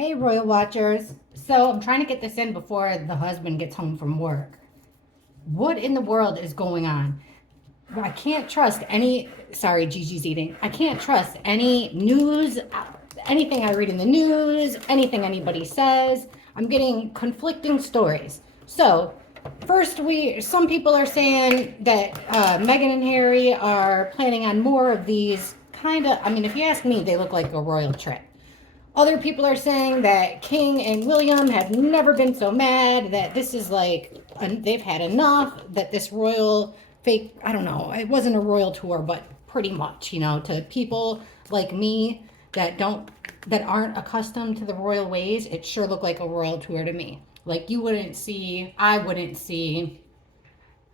Hey, Royal Watchers. So I'm trying to get this in before the husband gets home from work. What in the world is going on? I can't trust any. Sorry, Gigi's eating. I can't trust any news, anything I read in the news, anything anybody says. I'm getting conflicting stories. So, first, some people are saying that Meghan and Harry are planning on more of these kind of. I mean, if you ask me, they look like a royal trip. Other people are saying that King and William have never been so mad, that this is like, they've had enough, that this royal fake, I don't know, it wasn't a royal tour, but pretty much, to people like me that aren't accustomed to the royal ways, it sure looked like a royal tour to me. Like I wouldn't see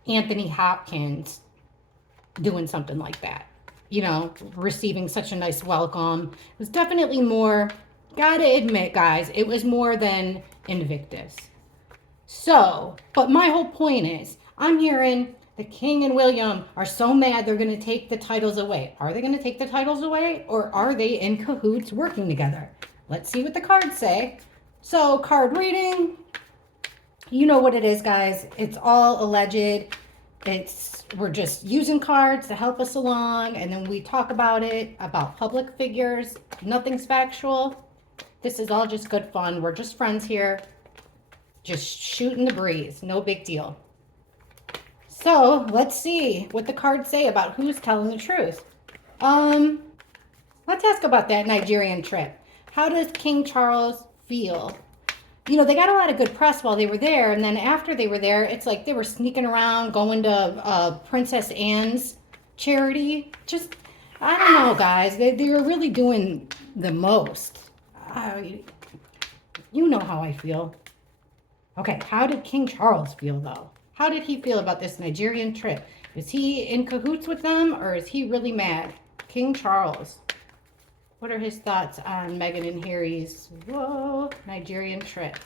Anthony Hopkins doing something like that. Receiving such a nice welcome. It was definitely more, gotta admit, guys, it was more than Invictus. So, but my whole point is, I'm hearing the King and William are so mad they're going to take the titles away. Are they going to take the titles away, or are they in cahoots working together? Let's see what the cards say. So, card reading, you know what it is, guys. It's all alleged. We're just using cards to help us along, and then we talk about it, about public figures. Nothing's factual. This is all just good fun. We're just friends here. Just shooting the breeze. No big deal. So let's see what the cards say about who's telling the truth. Let's ask about that Nigerian trip. How does King Charles feel? They got a lot of good press while they were there, and then after they were there, it's like they were sneaking around, going to Princess Anne's charity. Just, I don't know, guys. They were really doing the most. You know how I feel. Okay, how did King Charles feel, though? How did he feel about this Nigerian trip? Is he in cahoots with them, or is he really mad? King Charles. What are his thoughts on Meghan and Harry's Nigerian trip?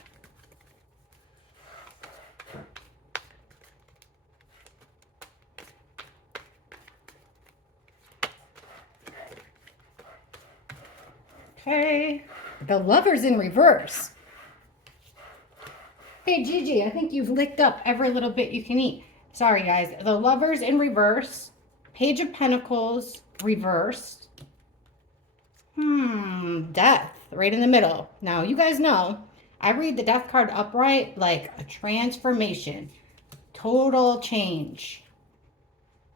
Okay, the Lovers in reverse. Hey, Gigi, I think you've licked up every little bit you can eat. Sorry, guys. The Lovers in reverse. Page of Pentacles reversed. Death right in the middle. Now, you guys know, I read the Death card upright like a transformation. Total change.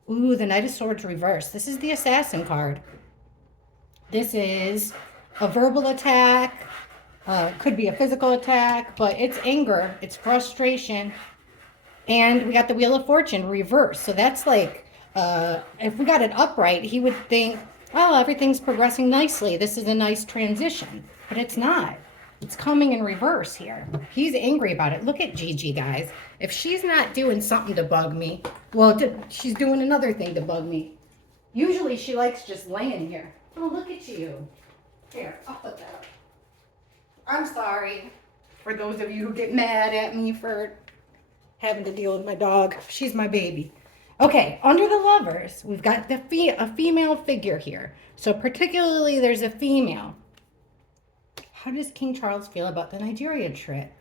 Ooh, the Knight of Swords reversed. This is the Assassin card. This is a verbal attack. Could be a physical attack, but it's anger, it's frustration. And we got the Wheel of Fortune reversed. So that's like, if we got it upright, he would think, oh, everything's progressing nicely. This is a nice transition. But it's not. It's coming in reverse here. He's angry about it. Look at Gigi, guys. If she's not doing something to bug me, well, she's doing another thing to bug me. Usually she likes just laying here. Oh, look at you. Here, I'll put that up. I'm sorry for those of you who get mad at me for having to deal with my dog. She's my baby. Okay, under the Lovers, we've got a female figure here. So particularly there's a female. How does King Charles feel about the Nigeria trip?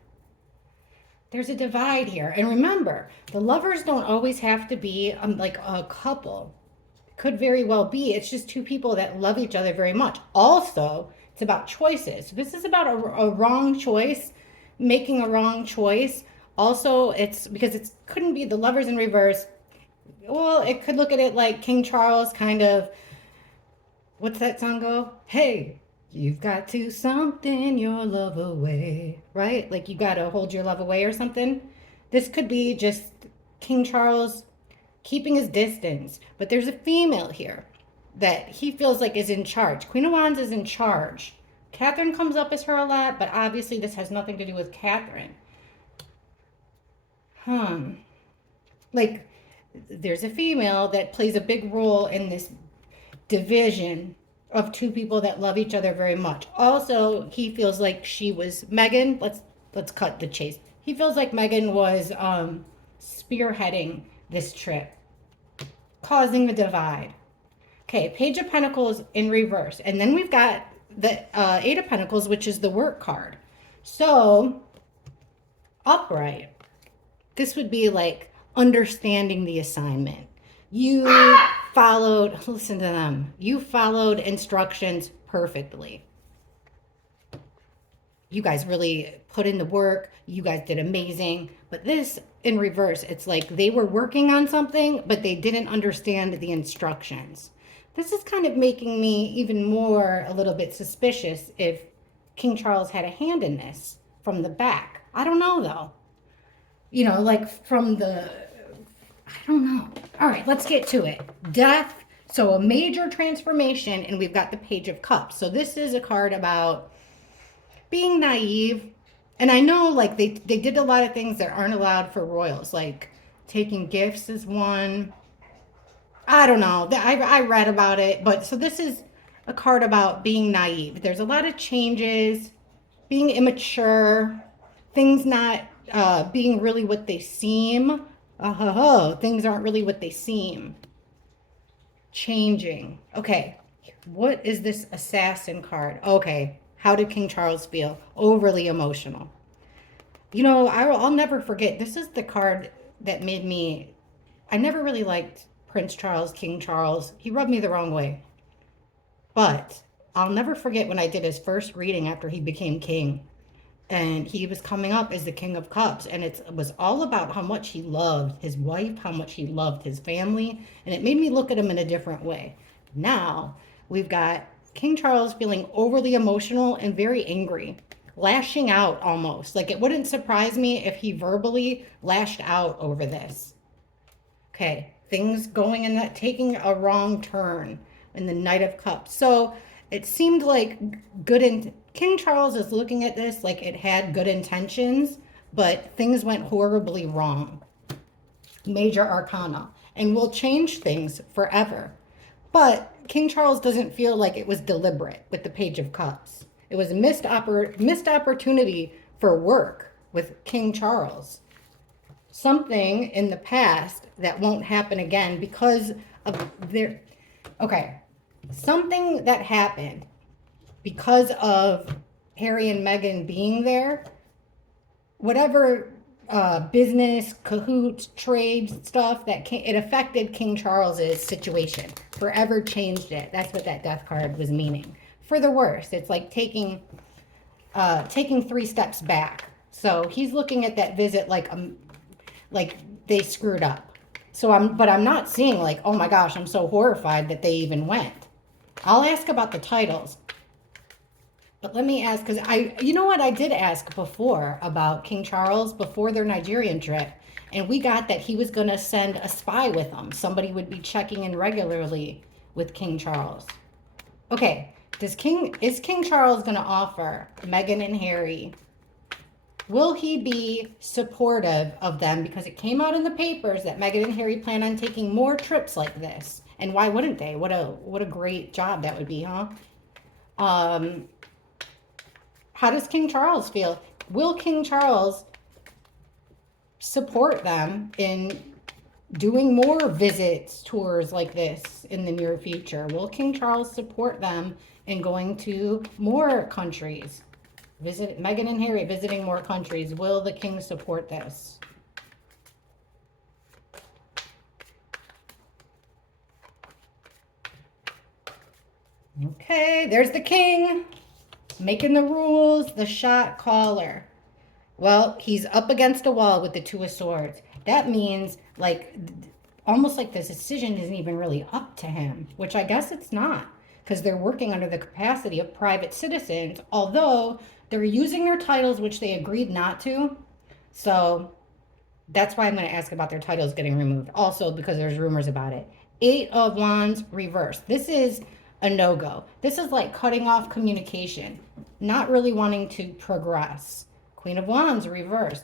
There's a divide here. And remember, the Lovers don't always have to be like a couple. It could very well be. It's just two people that love each other very much. Also, it's about choices. This is about a wrong choice, making a wrong choice. Also, it's because it couldn't be the Lovers in reverse. Well, it could look at it like King Charles kind of, what's that song go? Hey, you've got to something your love away, right? Like you got to hold your love away or something. This could be just King Charles keeping his distance. But there's a female here that he feels like is in charge. Queen of Wands is in charge. Catherine comes up as her a lot, but obviously this has nothing to do with Catherine. Like, there's a female that plays a big role in this division of two people that love each other very much. Also, he feels like Meghan. Let's cut the chase. He feels like Meghan was spearheading this trip, causing the divide. Okay, Page of Pentacles in reverse. And then we've got the Eight of Pentacles, which is the work card. So, upright, this would be like understanding the assignment. You followed, listen to them, you followed instructions perfectly. You guys really put in the work. You guys did amazing. But this in reverse, it's like they were working on something, but they didn't understand the instructions. This is kind of making me even more a little bit suspicious if King Charles had a hand in this from the back. I don't know though. You know, like from the, I don't know. All right, let's get to it. Death. So a major transformation, and we've got the Page of Cups. So this is a card about being naive. And I know like they did a lot of things that aren't allowed for royals, like taking gifts is one. I don't know. I read about it, but so this is a card about being naive. There's a lot of changes, being immature, things not being really what they seem. Things aren't really what they seem. Changing. Okay, what is this Assassin card? Okay, how did King Charles feel? Overly emotional. You know, I'll never forget. This is the card that made me. I never really liked Prince Charles, King Charles. He rubbed me the wrong way. But I'll never forget when I did his first reading after he became king. And he was coming up as the King of Cups. And it was all about how much he loved his wife, how much he loved his family. And it made me look at him in a different way. Now we've got King Charles feeling overly emotional and very angry, lashing out almost. Like it wouldn't surprise me if he verbally lashed out over this. Okay, things going in that, taking a wrong turn in the Knight of Cups. So it seemed like King Charles is looking at this like it had good intentions, but things went horribly wrong. Major arcana, and will change things forever. But King Charles doesn't feel like it was deliberate with the Page of Cups. It was a missed opportunity for work with King Charles. Something in the past that won't happen again because of their, okay, something that happened because of Harry and Meghan being there, whatever business, cahoots, trade stuff it affected King Charles's situation, forever changed it. That's what that death card was meaning. For the worse, it's like taking 3 steps back. So he's looking at that visit like they screwed up. So I'm not seeing like, oh my gosh, I'm so horrified that they even went. I'll ask about the titles. But let me ask, because you know what, I did ask before about King Charles before their Nigerian trip, and we got that he was going to send a spy with him. Somebody would be checking in regularly with King Charles. Okay, is King Charles going to offer Meghan and Harry? Will he be supportive of them? Because it came out in the papers that Meghan and Harry plan on taking more trips like this. And why wouldn't they? What a great job that would be, huh? How does King Charles feel? Will King Charles support them in doing more visits, tours like this in the near future? Will King Charles support them in going to more countries? Visit Meghan and Harry visiting more countries. Will the king support this? Okay, there's the king making the rules, the shot caller. Well, he's up against a wall with the Two of Swords. That means like almost like this decision isn't even really up to him, which I guess it's not, because they're working under the capacity of private citizens, although they're using their titles, which they agreed not to. So that's why I'm going to ask about their titles getting removed. Also, because there's rumors about it. 8 of Wands reversed. This is a no-go. This is like cutting off communication, not really wanting to progress. Queen of Wands reversed.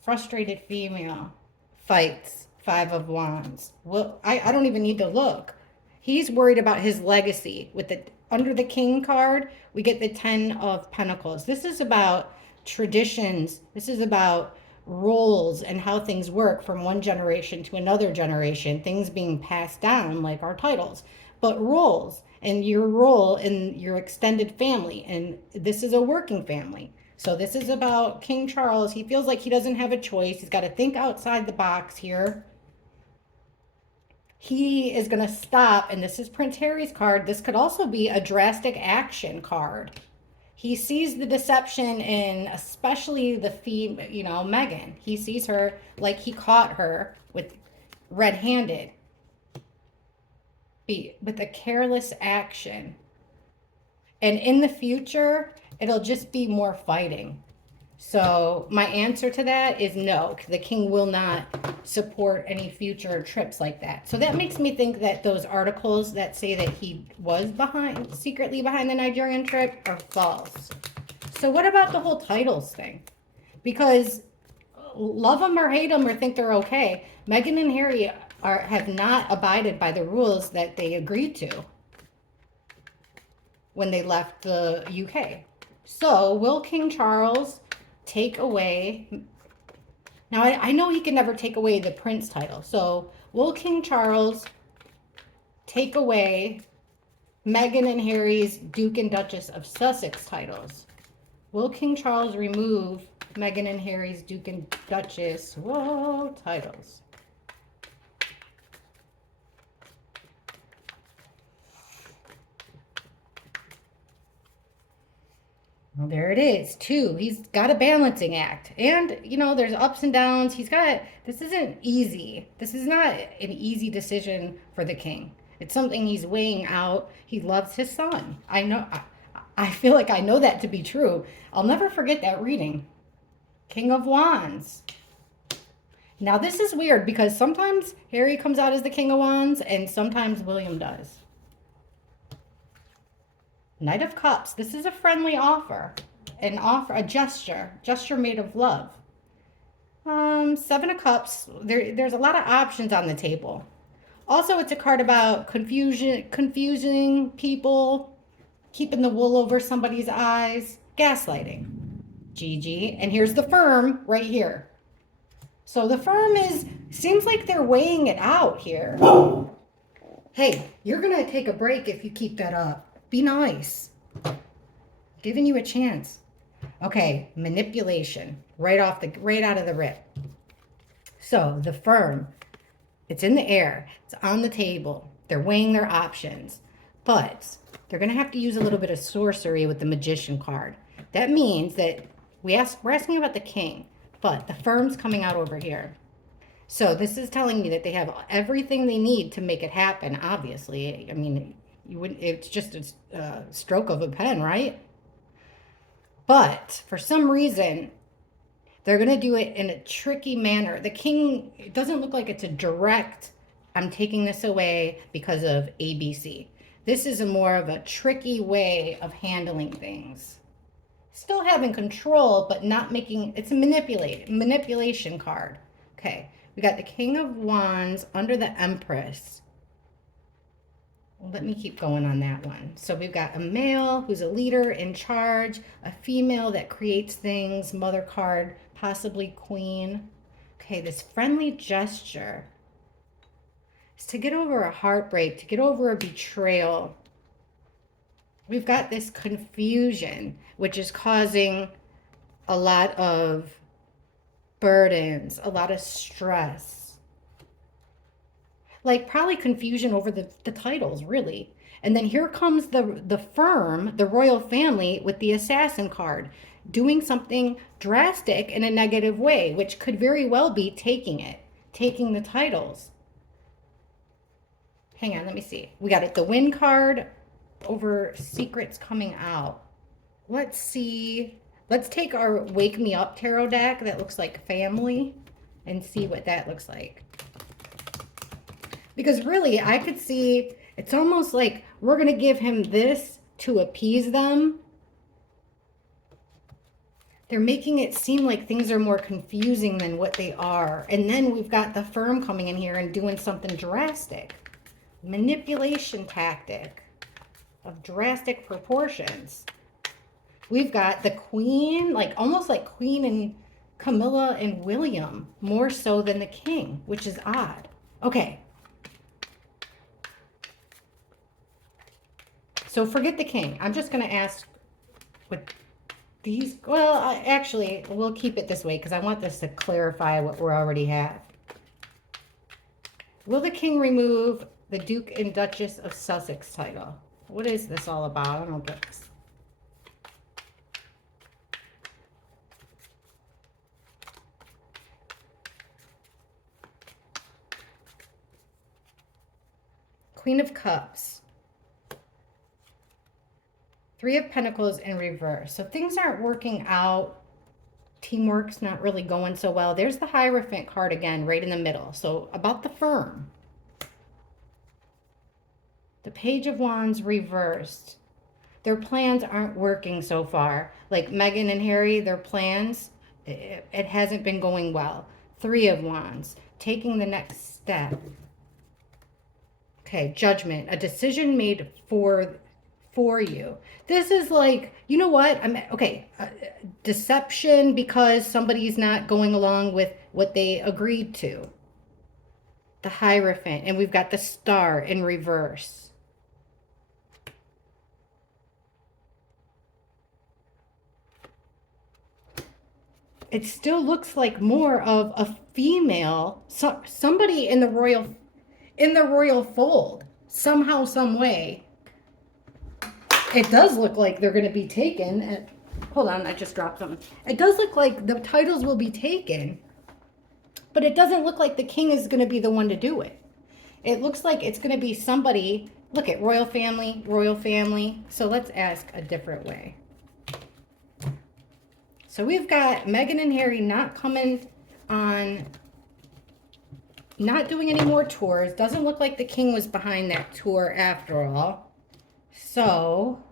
Frustrated female fights. 5 of Wands. Well, I don't even need to look. He's worried about his legacy. With the under the King card, we get the 10 of Pentacles. This is about traditions. This is about roles and how things work from one generation to another generation. Things being passed down like our titles. But roles and your role in your extended family. And this is a working family. So this is about King Charles. He feels like he doesn't have a choice. He's got to think outside the box here. He is going to stop, and this is Prince Harry's card. This could also be a drastic action card. He sees the deception in especially the Meghan. He sees her like he caught her with red-handed, with a careless action. And in the future, it'll just be more fighting. So my answer to that is no. The king will not support any future trips like that. So that makes me think that those articles that say that he was secretly behind the Nigerian trip are false. So what about the whole titles thing? Because love them or hate them or think they're okay, Meghan and Harry have not abided by the rules that they agreed to when they left the UK. So will King Charles take away... Now, I know he can never take away the prince title. So will King Charles take away Meghan and Harry's Duke and Duchess of Sussex titles? Will King Charles remove Meghan and Harry's Duke and Duchess titles? Well, there it is, too. He's got a balancing act. And, there's ups and downs. This isn't easy. This is not an easy decision for the king. It's something he's weighing out. He loves his son. I feel like I know that to be true. I'll never forget that reading. King of Wands. Now, this is weird because sometimes Harry comes out as the King of Wands and sometimes William does. Knight of Cups. This is a friendly offer. A gesture made of love. Seven of Cups. There's a lot of options on the table. Also, it's a card about confusing people, keeping the wool over somebody's eyes, gaslighting. GG. And here's the firm right here. So the firm seems like they're weighing it out here. Hey, you're going to take a break if you keep that up. Be nice. Giving you a chance. Okay, manipulation. Right out of the rip. So the firm, it's in the air. It's on the table. They're weighing their options. But they're going to have to use a little bit of sorcery with the magician card. That means that we're asking about the king, but the firm's coming out over here. So this is telling me that they have everything they need to make it happen, obviously. I mean, it's just a stroke of a pen, right? But for some reason, they're going to do it in a tricky manner. The king, it doesn't look like it's a direct, I'm taking this away because of ABC. This is more of a tricky way of handling things. Still having control, but not making, it's a manipulation card. Okay, we got the King of Wands under the Empress. Let me keep going on that one. So we've got a male who's a leader in charge, a female that creates things, mother card, possibly queen. Okay, this friendly gesture is to get over a heartbreak, to get over a betrayal. We've got this confusion, which is causing a lot of burdens, a lot of stress. Like probably confusion over the titles, really. And then here comes the firm, the royal family, with the assassin card, doing something drastic in a negative way, which could very well be taking the titles. Hang on, let me see. We got the Wind card over secrets coming out. Let's see. Let's take our Wake Me Up tarot deck that looks like family and see what that looks like. Because really, I could see, it's almost like we're going to give him this to appease them. They're making it seem like things are more confusing than what they are. And then we've got the firm coming in here and doing something drastic. Manipulation tactic of drastic proportions. We've got the queen, like almost like Queen and Camilla and William, more so than the king, which is odd. Okay. So forget the king. I'm just going to ask with these. Well, actually, we'll keep it this way because I want this to clarify what we already have. Will the king remove the Duke and Duchess of Sussex title? What is this all about? I don't get this. Queen of Cups. Three of Pentacles in reverse. So things aren't working out. Teamwork's not really going so well. There's the Hierophant card again, right in the middle. So about the firm. The Page of Wands reversed. Their plans aren't working so far. Like Meghan and Harry, their plans, it hasn't been going well. Three of Wands, taking the next step. Okay, Judgment, a decision made for you. This is like, you know what? Deception because somebody's not going along with what they agreed to. The Hierophant, and we've got the Star in reverse. It still looks like more of a female, somebody in the royal fold, somehow, some way. It does look like they're going to be taken. Hold on, I just dropped them. It does look like the titles will be taken, but it doesn't look like the king is going to be the one to do it. It looks like it's going to be somebody. Look at royal family, royal family. So let's ask a different way. So we've got Meghan and Harry not coming on, not doing any more tours. Doesn't look like the king was behind that tour after all. So,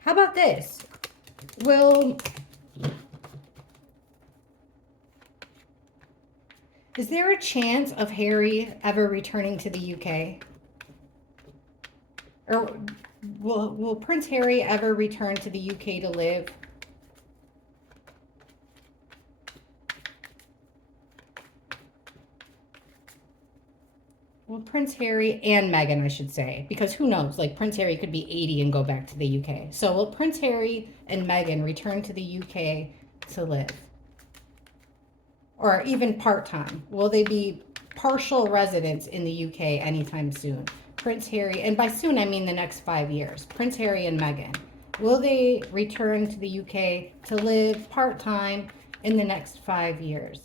how about this? Is there a chance of Harry ever returning to the UK? Or will Prince Harry ever return to the UK to live? Well, Prince Harry and Meghan, I should say, because who knows? Like, Prince Harry could be 80 and go back to the UK. So will Prince Harry and Meghan return to the UK to live? Or even part-time? Will they be partial residents in the UK anytime soon? Prince Harry, and by soon I mean the next 5 years. Prince Harry and Meghan. Will they return to the UK to live part-time in the next 5 years?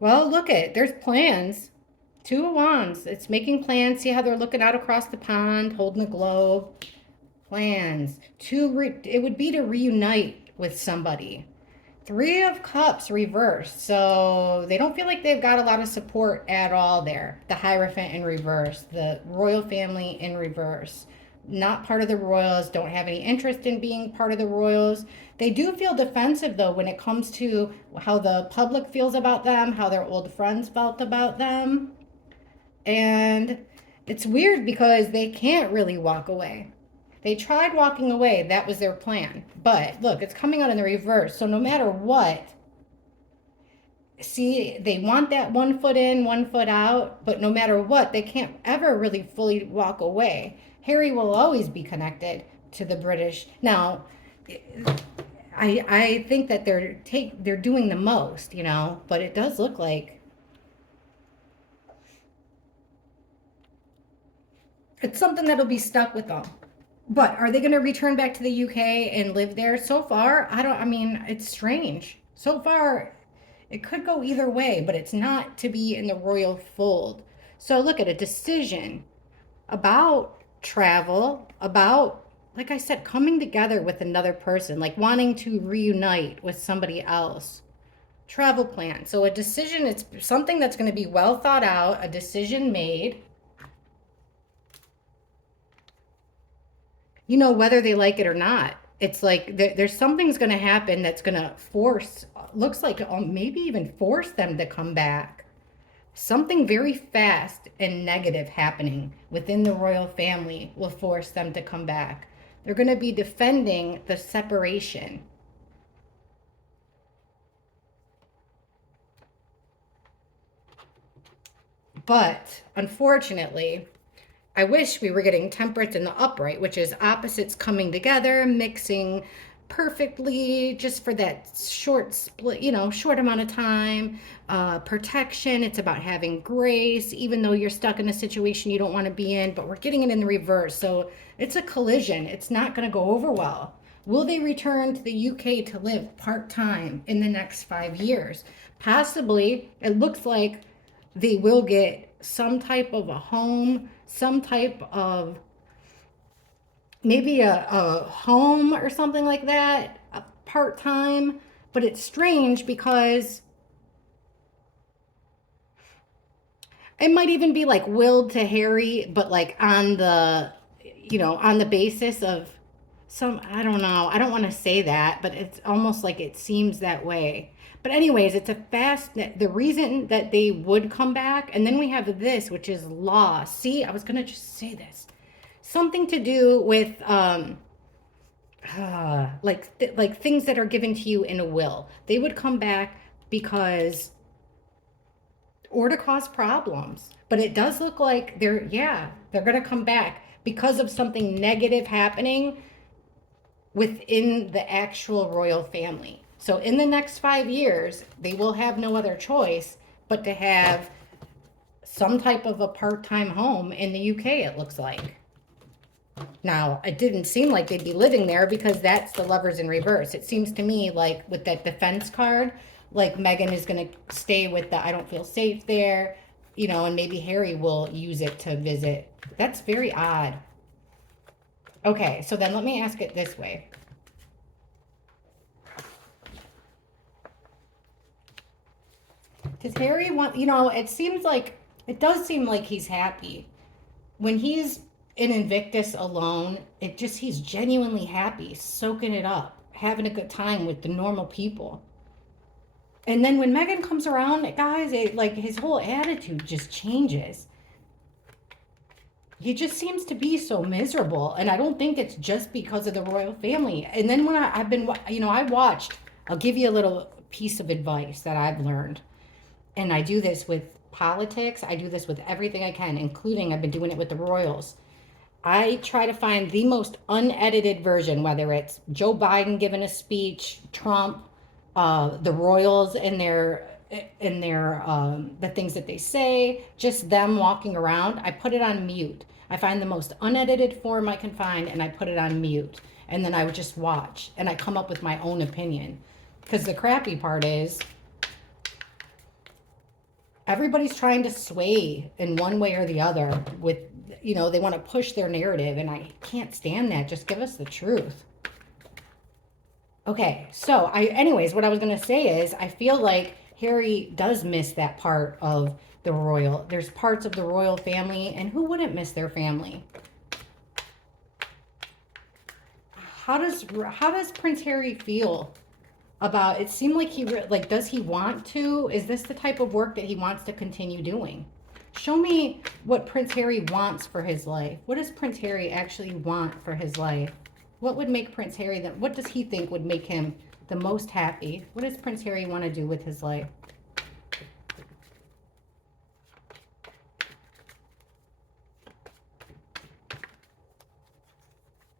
Well, look at, there's plans. Two of Wands. It's making plans. See how they're looking out across the pond, holding a globe. Plans. It would be to reunite with somebody. Three of Cups reversed. So they don't feel like they've got a lot of support at all there. The Hierophant in reverse. The royal family in reverse. Not part of the royals. Don't have any interest in being part of the royals. They do feel defensive, though, when it comes to how the public feels about them, how their old friends felt about them. And it's weird because they can't really walk away. They tried walking away. That was their plan. But look, it's coming out in the reverse. So no matter what, see, they want that 1 foot in, 1 foot out. But no matter what, they can't ever really fully walk away. Harry will always be connected to the British. Now, I think that they're doing the most, you know. But it does look like it's something that'll be stuck with them. But are they going to return back to the UK and live there? So far, I mean, it's strange. So far, it could go either way, but it's not to be in the royal fold. So look at a decision about travel, about, like I said, coming together with another person, like wanting to reunite with somebody else. Travel plan. So a decision, it's something that's going to be well thought out, a decision made. You know, whether they like it or not. It's like there's something's going to happen that's going to looks like maybe even force them to come back. Something very fast and negative happening within the royal family will force them to come back. They're going to be defending the separation. But unfortunately, I wish we were getting temperance in the upright, which is opposites coming together, mixing perfectly just for that short split, short amount of time. Protection, it's about having grace, even though you're stuck in a situation you don't want to be in, but we're getting it in the reverse. So it's a collision. It's not going to go over well. Will they return to the UK to live part time in the next 5 years? Possibly. It looks like they will get some type of a home, some type of maybe a home or something like that, part time. But it's strange because it might even be like willed to Harry, but like on the basis of some, I don't know. I don't want to say that, but it's almost like it seems that way. But anyways, it's a fast, the reason that they would come back, and then we have this, which is loss. See, I was going to just say this. Something to do with like things that are given to you in a will. They would come back because or to cause problems. But it does look like they're going to come back because of something negative happening within the actual royal family. So in the next 5 years, they will have no other choice but to have some type of a part-time home in the UK, it looks like. Now, it didn't seem like they'd be living there because that's the lovers in reverse. It seems to me like with that defense card, like Meghan is going to stay with the I don't feel safe there, and maybe Harry will use it to visit. That's very odd. Okay, so then let me ask it this way. Does Harry want, it does seem like he's happy. When he's in Invictus alone, he's genuinely happy, soaking it up, having a good time with the normal people. And then when Meghan comes around, guys, his whole attitude just changes. He just seems to be so miserable, and I don't think it's just because of the royal family. And then when I watched, I'll give you a little piece of advice that I've learned. And I do this with politics. I do this with everything I can, including I've been doing it with the royals. I try to find the most unedited version, whether it's Joe Biden giving a speech, Trump, the royals and their the things that they say, just them walking around. I put it on mute. I find the most unedited form I can find, and I put it on mute. And then I would just watch, and I come up with my own opinion. Because the crappy part is, everybody's trying to sway in one way or the other with, they want to push their narrative, and I can't stand that. Just give us the truth. Okay, so anyways, what I was going to say is I feel like Harry does miss that part of there's parts of the royal family, and who wouldn't miss their family? How does Prince Harry feel about it? Seemed like does he want to? Is this the type of work that he wants to continue doing? Show me what Prince Harry wants for his life. What does Prince Harry actually want for his life? What would make Prince Harry, what does he think would make him the most happy? What does Prince Harry want to do with his life?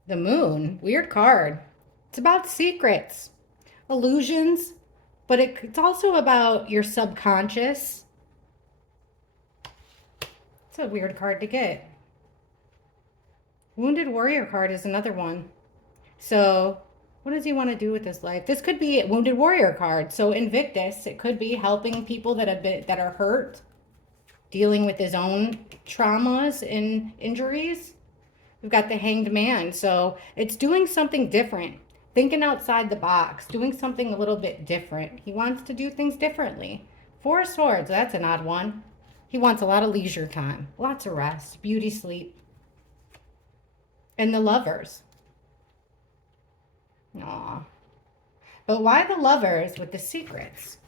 The Moon, weird card. It's about secrets, illusions, but it's also about your subconscious. It's a weird card to get. Wounded Warrior card is another one. So what does he want to do with his life? This could be a Wounded Warrior card. So Invictus, it could be helping people that are hurt, dealing with his own traumas and injuries. We've got the Hanged Man. So it's doing something different, thinking outside the box, doing something a little bit different. He wants to do things differently. Four of Swords, that's an odd one. He wants a lot of leisure time, lots of rest, beauty sleep. And the Lovers. Aw. But why the Lovers with the secrets?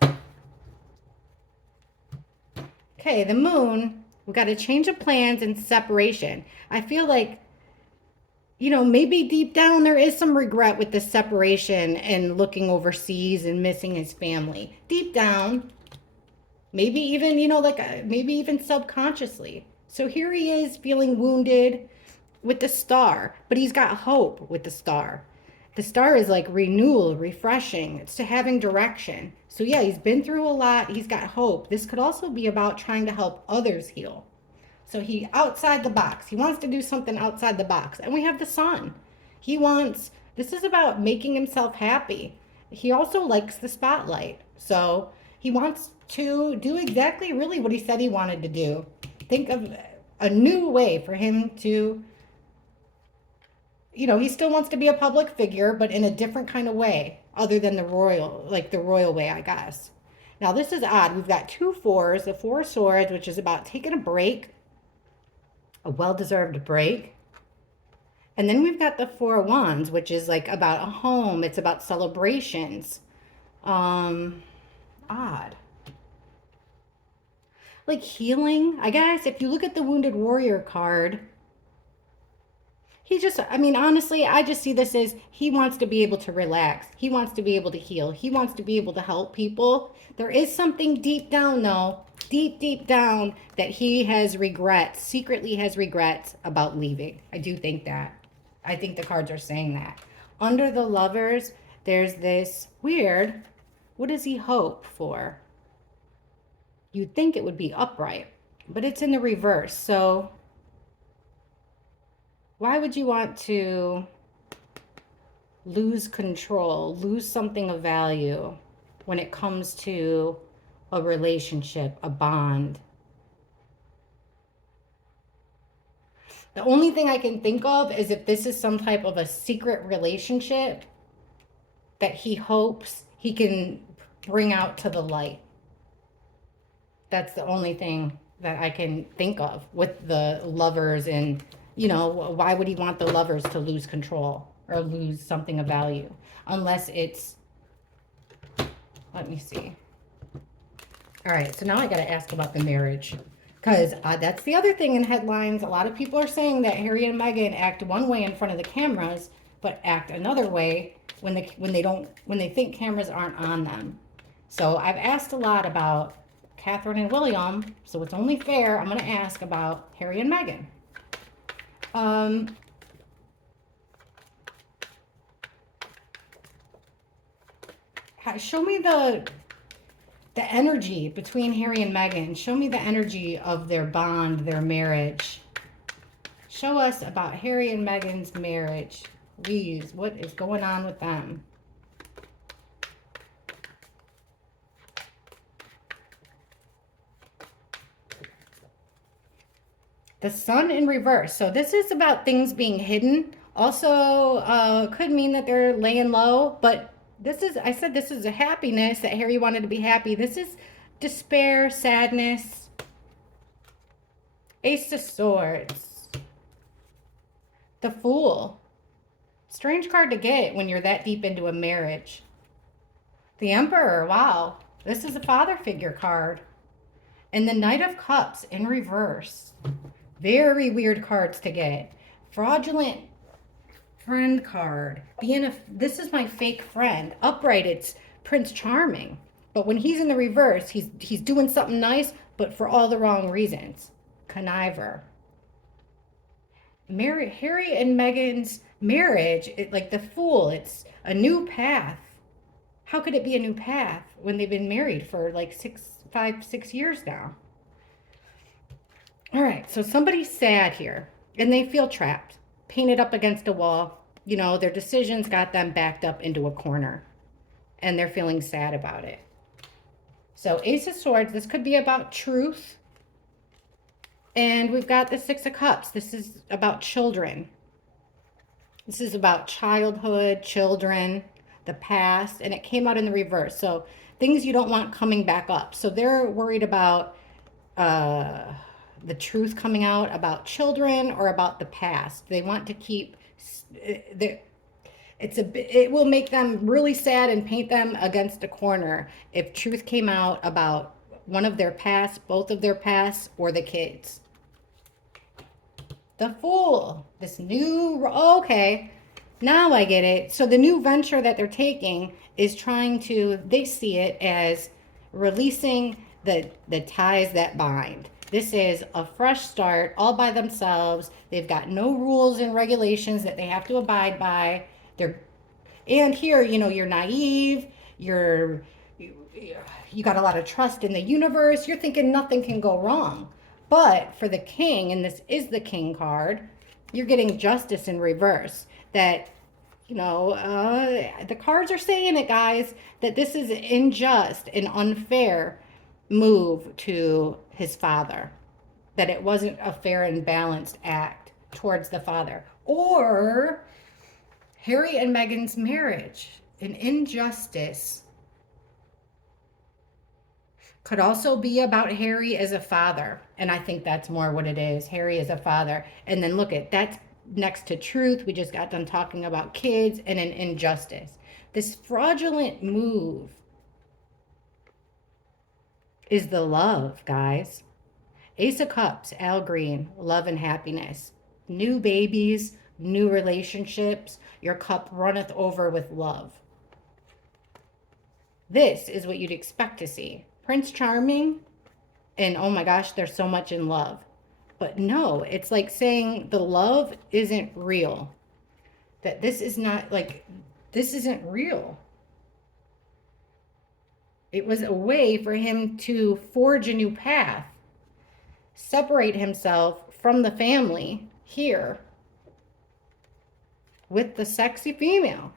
Okay, the moon, we got a change of plans and separation. I feel like, maybe deep down there is some regret with the separation and looking overseas and missing his family. Deep down, maybe even, maybe even subconsciously. So here he is feeling wounded with the star, but he's got hope with the star. The star is like renewal, refreshing. It's to having direction. So yeah, he's been through a lot. He's got hope. This could also be about trying to help others heal. So he outside the box. He wants to do something outside the box. And we have the sun. This is about making himself happy. He also likes the spotlight. So he wants to do exactly really what he said he wanted to do. Think of a new way for him to, he still wants to be a public figure, but in a different kind of way, other than the royal way, I guess. Now, this is odd. We've got two fours, the Four of Swords, which is about taking a break, a well-deserved break. And then we've got the Four of Wands, which is like about a home. It's about celebrations. Odd. Like healing, I guess. If you look at the Wounded Warrior card, honestly, I just see this as he wants to be able to relax. He wants to be able to heal. He wants to be able to help people. There is something deep down, though, deep down, that he has regrets, secretly has regrets about leaving. I do think that. I think the cards are saying that. Under the Lovers, there's this weird, what does he hope for? You'd think it would be upright, but it's in the reverse. So why would you want to lose control, lose something of value when it comes to a relationship, a bond? The only thing I can think of is if this is some type of a secret relationship that he hopes he can bring out to the light. That's the only thing that I can think of with the Lovers. And, why would he want the Lovers to lose control or lose something of value? Unless it's, let me see. All right, so now I got to ask about the marriage. Because that's the other thing in headlines. A lot of people are saying that Harry and Meghan act one way in front of the cameras, but act another way when they think cameras aren't on them. So I've asked a lot about Catherine and William, so it's only fair I'm going to ask about Harry and Meghan. Show me the energy between Harry and Meghan. Show me the energy of their bond, their marriage. Show us about Harry and Meghan's marriage. Please, what is going on with them? The Sun in reverse. So this is about things being hidden. Also, could mean that they're laying low, but I said this is a happiness, that Harry wanted to be happy. This is despair, sadness. Ace of Swords. The Fool. Strange card to get when you're that deep into a marriage. The Emperor. Wow. This is a father figure card. And the Knight of Cups in reverse. Very weird cards to get. Fraudulent friend card. This is my fake friend. Upright, it's Prince Charming. But when he's in the reverse, he's doing something nice, but for all the wrong reasons. Conniver. Harry and Meghan's marriage, like the Fool, it's a new path. How could it be a new path when they've been married for like 6 years now? All right, so somebody's sad here, and they feel trapped, painted up against a wall. Their decisions got them backed up into a corner, and they're feeling sad about it. So Ace of Swords, this could be about truth. And we've got the Six of Cups. This is about children. This is about childhood, children, the past, and it came out in the reverse. So things you don't want coming back up. So they're worried about the truth coming out about children or about the past. They want to keep it will make them really sad and paint them against a corner if truth came out about one of their past, both of their pasts, or the kids. The Fool. This new, okay, now I get it. So the new venture that they're taking is trying to, they see it as releasing the ties that bind. This is a fresh start all by themselves. They've got no rules and regulations that they have to abide by. They're, and here, you know, you're naive, you're you got a lot of trust in the universe. You're thinking nothing can go wrong. But for the king, and this is the king card, you're getting justice in reverse. That, you know, the cards are saying it, guys, that this is unjust and unfair move to his father. That it wasn't a fair and balanced act towards the father. Or Harry and Meghan's marriage, an injustice. Could also be about Harry as a father. And I think that's more what it is. Harry as a father. And then look at that's next to truth. We just got done talking about kids and an injustice. This fraudulent move is the love, guys. Ace of Cups, Al Green, love and happiness. New babies, new relationships. Your cup runneth over with love. This is what you'd expect to see. Prince Charming, and oh my gosh, there's so much in love. But no, it's like saying the love isn't real. That this is not like, this isn't real. It was a way for him to forge a new path, separate himself from the family here with the sexy female.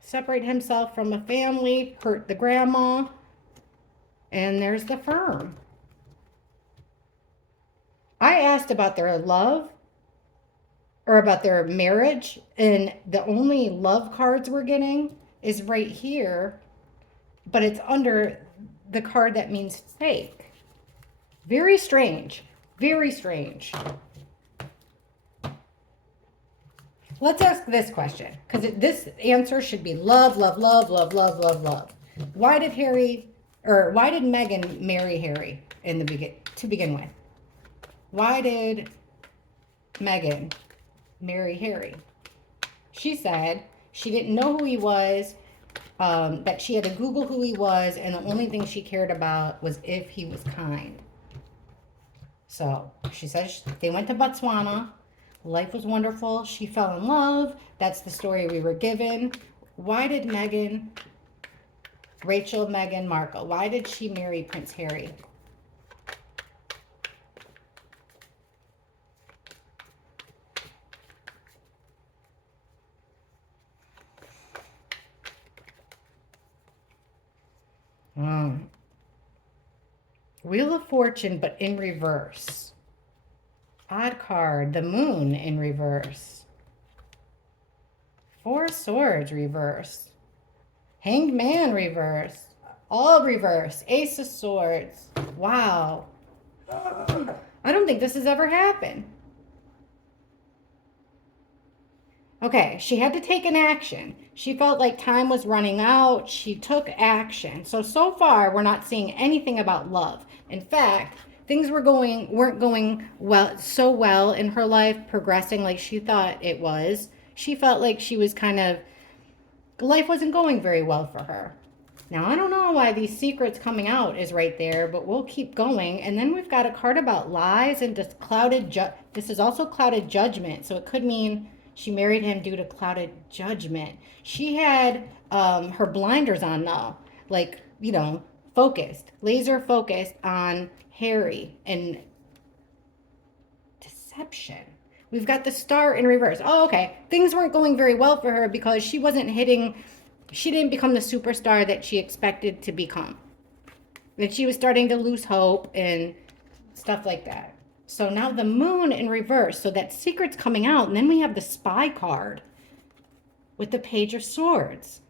Separate himself from a family, hurt the grandma, and there's the firm. I asked about their love or about their marriage, and the only love cards we're getting is right here, but it's under the card that means fake. Very strange. Very strange. Let's ask this question, because this answer should be love, love, love, love, love, love, love. Why did Meghan marry Harry to begin with? Why did Meghan marry Harry? She said she didn't know who he was, that she had to Google who he was, and the only thing she cared about was if he was kind. So she says they went to Botswana. Life was wonderful. She fell in love. That's the story we were given. Why did Rachel Meghan Markle, why did she marry Prince Harry? Wheel of Fortune, but in reverse. Odd card, the Moon in reverse. Four Swords reverse. Hanged Man reverse. All reverse. Ace of Swords. Wow. I don't think this has ever happened. Okay, she had to take an action. She felt like time was running out. She took action. So far, we're not seeing anything about love. In fact, things weren't going so well in her life, progressing like she thought it was. She felt like she was life wasn't going very well for her. Now, I don't know why these secrets coming out is right there, but we'll keep going. And then we've got a card about lies and just this is also clouded judgment. So it could mean she married him due to clouded judgment. She had her blinders on though, like, focused, laser focused on Harry and deception. We've got the Star in reverse. Oh, okay. Things weren't going very well for her because she didn't become the superstar that she expected to become. And she was starting to lose hope and stuff like that. So now the Moon in reverse. So that secret's coming out. And then we have the Spy card with the Page of Swords.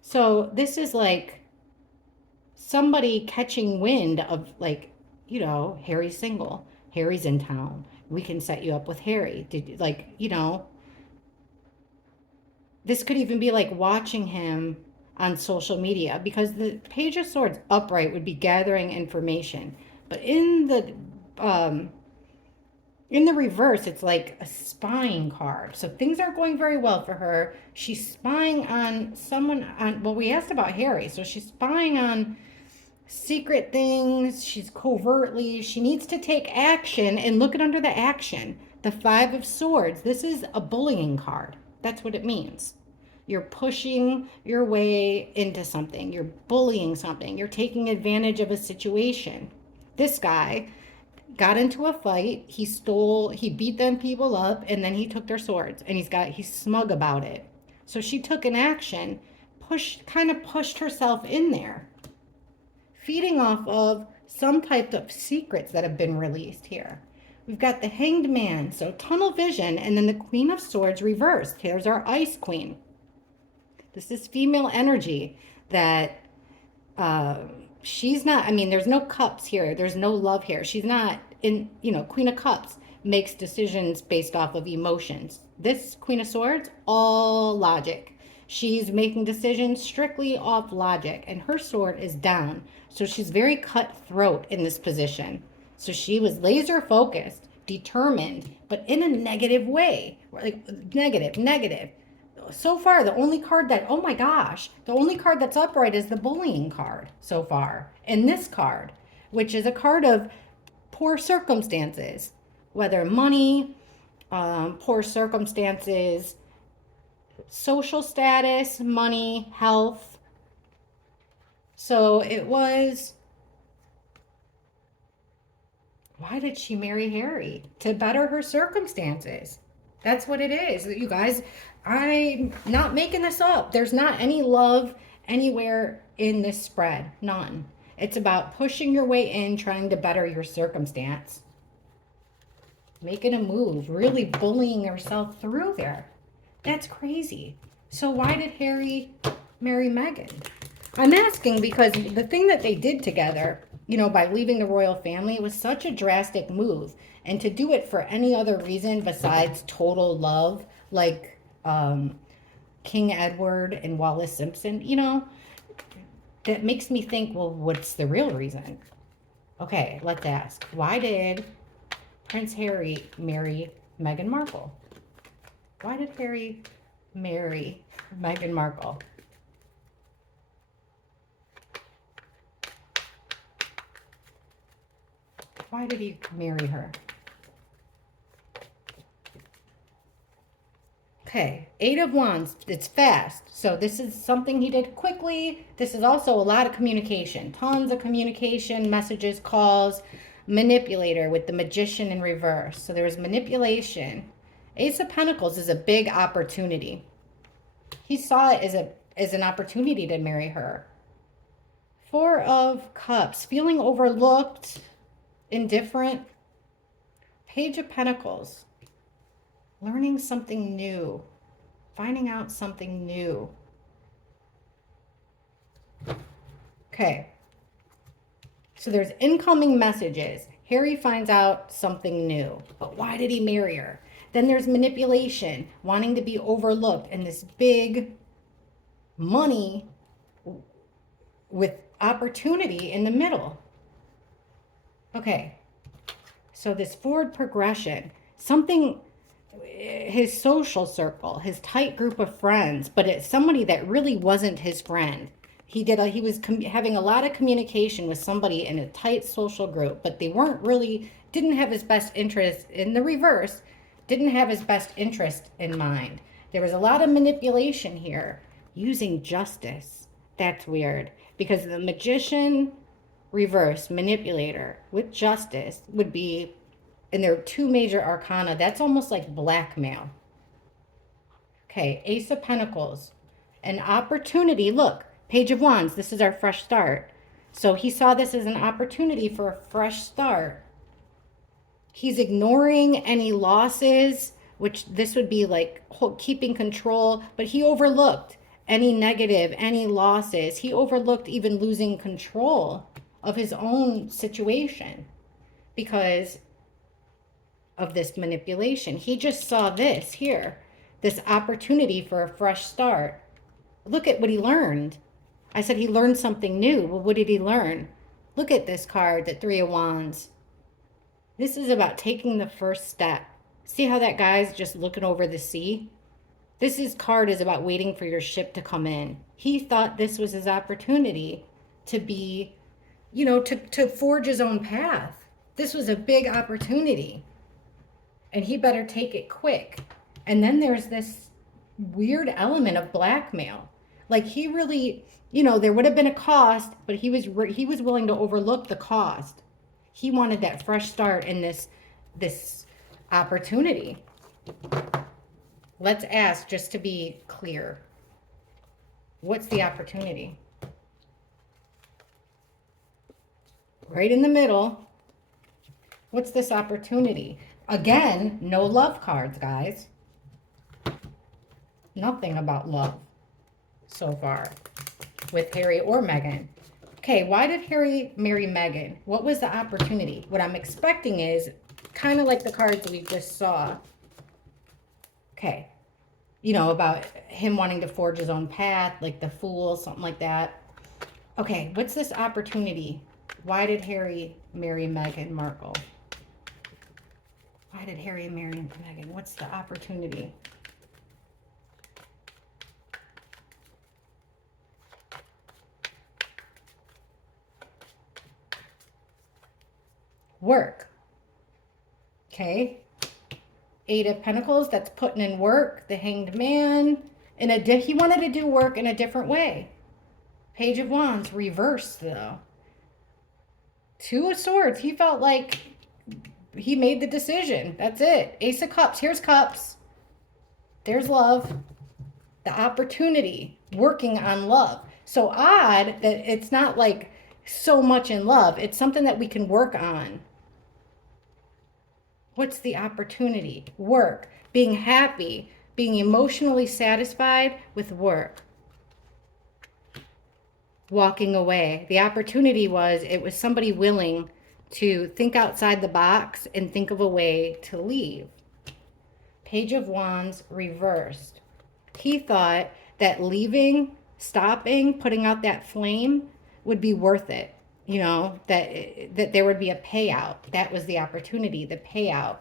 So this is like somebody catching wind of Harry's single. Harry's in town. We can set you up with Harry. This could even be like watching him on social media, because the Page of Swords upright would be gathering information. But in the reverse, it's like a spying card. So things aren't going very well for her. She's spying on someone on, well, we asked about Harry. So she's spying on secret things. She's covertly, she needs to take action, and look at under the action. The Five of Swords. This is a bullying card. That's what it means. You're pushing your way into something. You're bullying something. You're taking advantage of a situation. This guy got into a fight. He beat them people up, and then he took their swords, and he's smug about it. So she took an action, kind of pushed herself in there, feeding off of some type of secrets that have been released here. We've got the Hanged Man, so tunnel vision, and then the Queen of Swords reversed. Here's our Ice Queen. This is female energy that she's not, I mean, there's no cups here. There's no love here. She's not in, Queen of Cups makes decisions based off of emotions. This Queen of Swords, all logic. She's making decisions strictly off logic, and her sword is down. So she's very cutthroat in this position. So she was laser focused, determined, but in a negative way. Like negative. So far, the only card that's upright is the bullying card so far. And this card, which is a card of poor circumstances, whether money, poor circumstances, social status, money, health. So it was, why did she marry Harry? To better her circumstances. That's what it is. You guys, I'm not making this up. There's not any love anywhere in this spread. None. It's about pushing your way in, trying to better your circumstance. Making a move, really bullying yourself through there. That's crazy. So why did Harry marry Meghan? I'm asking because the thing that they did together, by leaving the royal family, was such a drastic move. And to do it for any other reason besides total love, like King Edward and Wallis Simpson, that makes me think, well, what's the real reason? Okay, let's ask. Why did Prince Harry marry Meghan Markle? Why did Harry marry Meghan Markle? Why did he marry her? Okay, Eight of Wands, it's fast. So this is something he did quickly. This is also a lot of communication. Tons of communication, messages, calls. Manipulator with the Magician in reverse. So there was manipulation. Ace of Pentacles is a big opportunity. He saw it as an opportunity to marry her. Four of Cups, feeling overlooked, indifferent. Page of Pentacles, learning something new, finding out something new. Okay, so there's incoming messages. Harry finds out something new, but why did he marry her? Then there's manipulation, wanting to be overlooked, and this big money with opportunity in the middle. Okay, so this forward progression, something, his social circle, his tight group of friends, but it's somebody that really wasn't his friend. He was having a lot of communication with somebody in a tight social group, but they didn't have his best interest in the reverse, didn't have his best interest in mind. There was a lot of manipulation here, using justice. That's weird, because the Magician reverse, manipulator with justice would be, and there are two major arcana. That's almost like blackmail. Okay, Ace of Pentacles, an opportunity. Look, Page of Wands, this is our fresh start. So he saw this as an opportunity for a fresh start. He's ignoring any losses, which this would be like keeping control, but he overlooked any negative, any losses. He overlooked even losing control of his own situation because of this manipulation. He just saw this here, this opportunity for a fresh start. Look at what he learned. I said he learned something new. Well, what did he learn? Look at this card, the Three of Wands. This is about taking the first step. See how that guy's just looking over the sea? Card is about waiting for your ship to come in. He thought this was his opportunity to be, to forge his own path. This was a big opportunity. And he better take it quick. And then there's this weird element of blackmail. Like he really, there would have been a cost, but he was willing to overlook the cost. He wanted that fresh start in this opportunity. Let's ask, just to be clear, what's the opportunity? Right in the middle. What's this opportunity? Again, no love cards, guys. Nothing about love so far with Harry or Meghan. Okay, why did Harry marry Meghan? What was the opportunity? What I'm expecting is kind of like the cards we just saw. Okay, about him wanting to forge his own path, like the Fool, something like that. Okay, what's this opportunity? Why did Harry marry Meghan Markle? Why did Harry marry Meghan? What's the opportunity? Work. Okay. Eight of Pentacles, that's putting in work. The Hanged Man. He wanted to do work in a different way. Page of Wands, reversed though. Two of Swords, he felt like he made the decision. That's it. Ace of Cups, here's Cups. There's love. The opportunity, working on love. So odd that it's not like so much in love. It's something that we can work on. What's the opportunity? Work. Being happy. Being emotionally satisfied with work. Walking away. The opportunity it was somebody willing to think outside the box and think of a way to leave. Page of Wands reversed. He thought that leaving, stopping, putting out that flame would be worth it. That there would be a payout. That was the opportunity, the payout.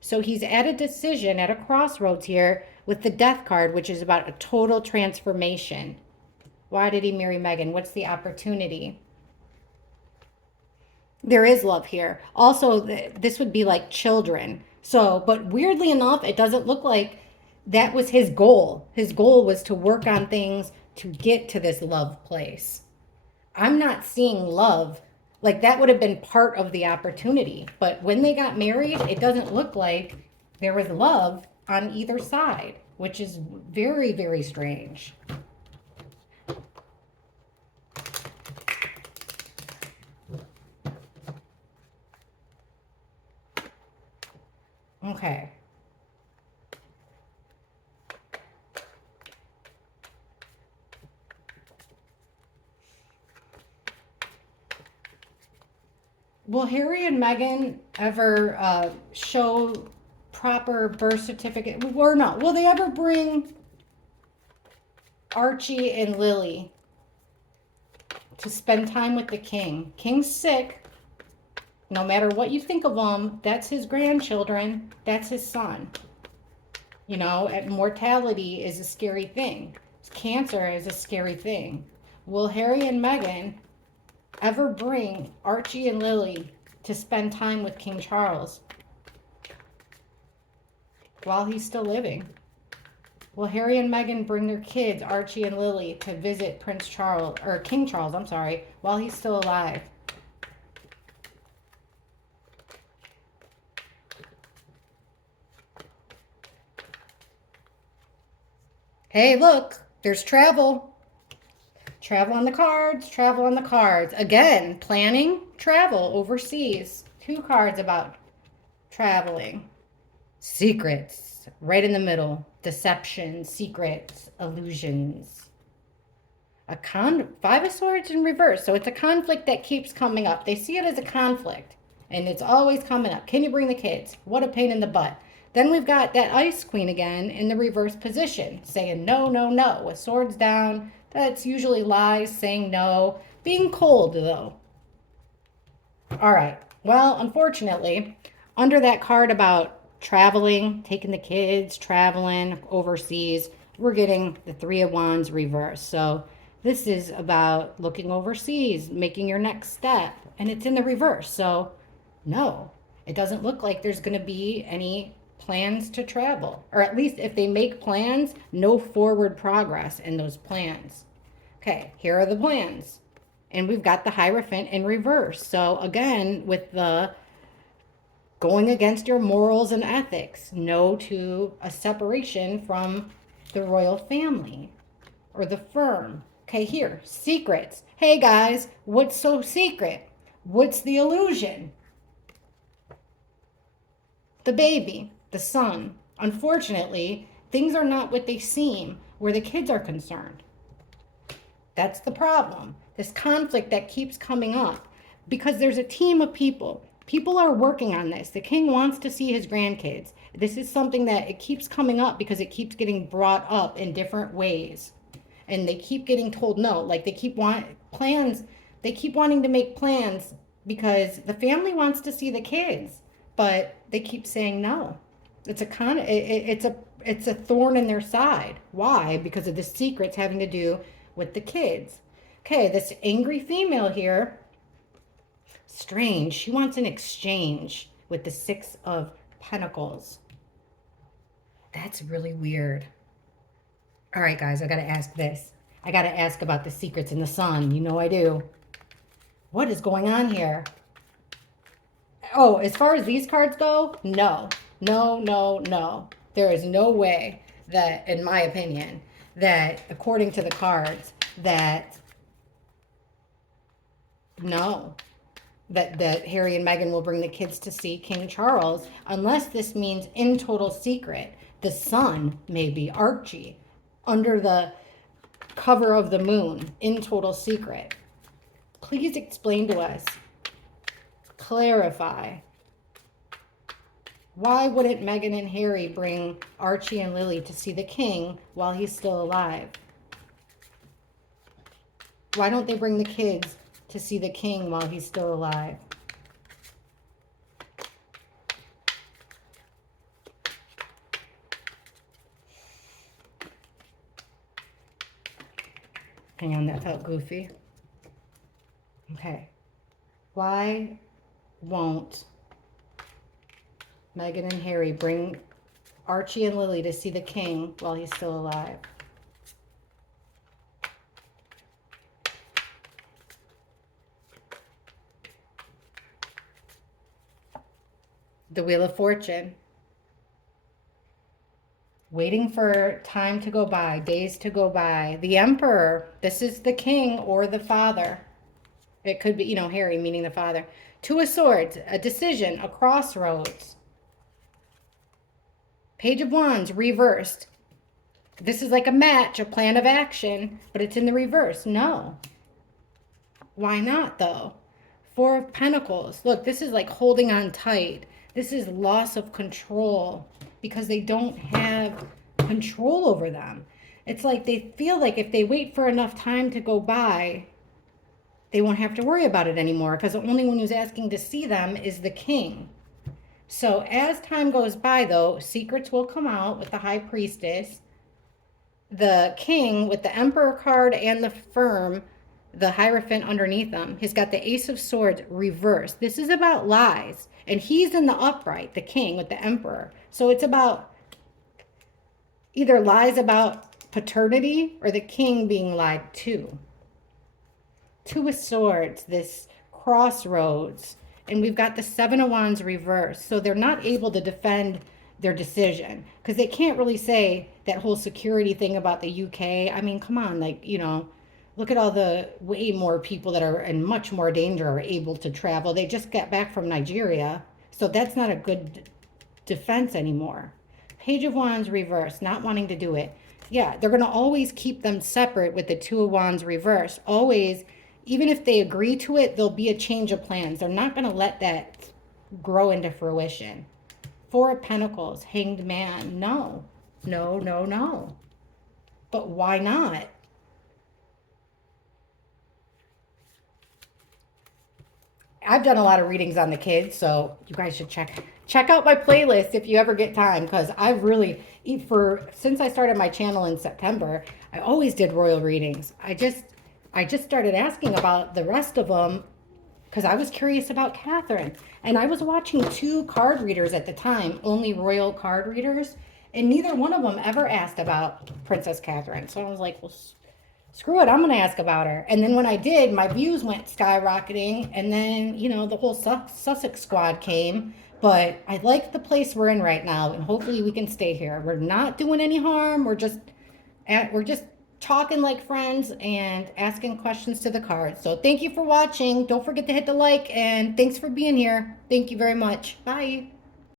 So he's at a decision, at a crossroads here with the Death card, which is about a total transformation. Why did he marry Meghan? What's the opportunity? There is love here. Also, this would be like children. So, but weirdly enough, it doesn't look like that was his goal. His goal was to work on things to get to this love place. I'm not seeing love. Like that would have been part of the opportunity. But when they got married, it doesn't look like there was love on either side, which is very, very strange. Okay. Will Harry and Meghan ever show proper birth certificate? Or not? Will they ever bring Archie and Lily to spend time with the king? King's sick. No matter what you think of him, that's his grandchildren. That's his son. Mortality is a scary thing. Cancer is a scary thing. Will Harry and Meghan ever bring Archie and Lily to spend time with King Charles while he's still living? Will Harry and Meghan bring their kids, Archie and Lily, to visit Prince Charles, or King Charles, I'm sorry, while he's still alive? Hey, look, there's travel. Travel on the cards, travel on the cards. Again, planning, travel overseas. Two cards about traveling. Secrets, right in the middle. Deception, secrets, illusions. Five of Swords in reverse. So it's a conflict that keeps coming up. They see it as a conflict, and it's always coming up. Can you bring the kids? What a pain in the butt. Then we've got that Ice Queen again in the reverse position, saying no, no, no, with swords down, That's usually lies, saying no, being cold though. All right. Well, unfortunately, under that card about traveling, taking the kids, traveling overseas, we're getting the Three of Wands reversed. So this is about looking overseas, making your next step, and it's in the reverse. So no, it doesn't look like there's going to be any plans to travel, or at least if they make plans, no forward progress in those plans. Okay, here are the plans. And we've got the Hierophant in reverse. So again, with the going against your morals and ethics, no to a separation from the royal family or the firm. Okay, here, secrets. Hey guys, what's so secret? What's the illusion? The baby, the son. Unfortunately, things are not what they seem where the kids are concerned. That's the problem. This conflict that keeps coming up because there's a team of people. People are working on this. The king wants to see his grandkids. This is something that it keeps coming up because it keeps getting brought up in different ways. And they keep getting told no. Like they keep plans. They keep wanting to make plans because the family wants to see the kids, but they keep saying no. It's a thorn in their side. Why? Because of the secrets having to do with the kids. Okay, this angry female here, strange. She wants an exchange with the Six of Pentacles. That's really weird. All right, guys, I got to ask this. I got to ask about the secrets in the sun. You know I do. What is going on here? Oh, as far as these cards go, no. No, no, no. There is no way that, in my opinion, that according to the cards, that no, that Harry and Meghan will bring the kids to see King Charles, unless this means in total secret. The son, maybe Archie, under the cover of the moon, in total secret. Please explain to us. Clarify. Why wouldn't Meghan and Harry bring Archie and Lily to see the king while he's still alive? Why don't they bring the kids to see the king while he's still alive? Hang on, that felt goofy. Okay. Why won't Meghan and Harry bring Archie and Lily to see the king while he's still alive? The Wheel of Fortune. Waiting for time to go by, days to go by. The Emperor. This is the king or the father. It could be, Harry meaning the father. Two of Swords, a decision, a crossroads. Page of Wands, reversed. This is like a match, a plan of action, but it's in the reverse. No. Why not, though? Four of Pentacles. Look, this is like holding on tight. This is loss of control because they don't have control over them. It's like they feel like if they wait for enough time to go by, they won't have to worry about it anymore because the only one who's asking to see them is the king. So as time goes by, though, secrets will come out with the High Priestess, the king with the Emperor card and the firm, the Hierophant underneath them. He's got the Ace of Swords reversed. This is about lies. And he's in the upright, the king with the Emperor. So it's about either lies about paternity or the king being lied to. Two of Swords, this crossroads. And we've got the Seven of Wands reversed. So they're not able to defend their decision because they can't really say that whole security thing about the UK. I mean, come on, look at all the way more people that are in much more danger are able to travel. They just got back from Nigeria. So that's not a good defense anymore. Page of Wands reversed, not wanting to do it. Yeah, they're going to always keep them separate with the Two of Wands reversed. Always, even if they agree to it, there'll be a change of plans. They're not going to let that grow into fruition. Four of Pentacles, Hanged Man. No, no, no, no. But why not? I've done a lot of readings on the kids, so you guys should check out my playlist if you ever get time, because I've really for since I started my channel in September, I always did royal readings. I just started asking about the rest of them because I was curious about Catherine. And I was watching two card readers at the time, only royal card readers, and neither one of them ever asked about Princess Catherine. So I was like, well, screw it, I'm going to ask about her. And then when I did, my views went skyrocketing. And then, the whole Sussex squad came. But I like the place we're in right now, and hopefully we can stay here. We're not doing any harm. We're just talking like friends and asking questions to the cards. So thank you for watching. Don't forget to hit the like, and thanks for being here. Thank you very much. Bye.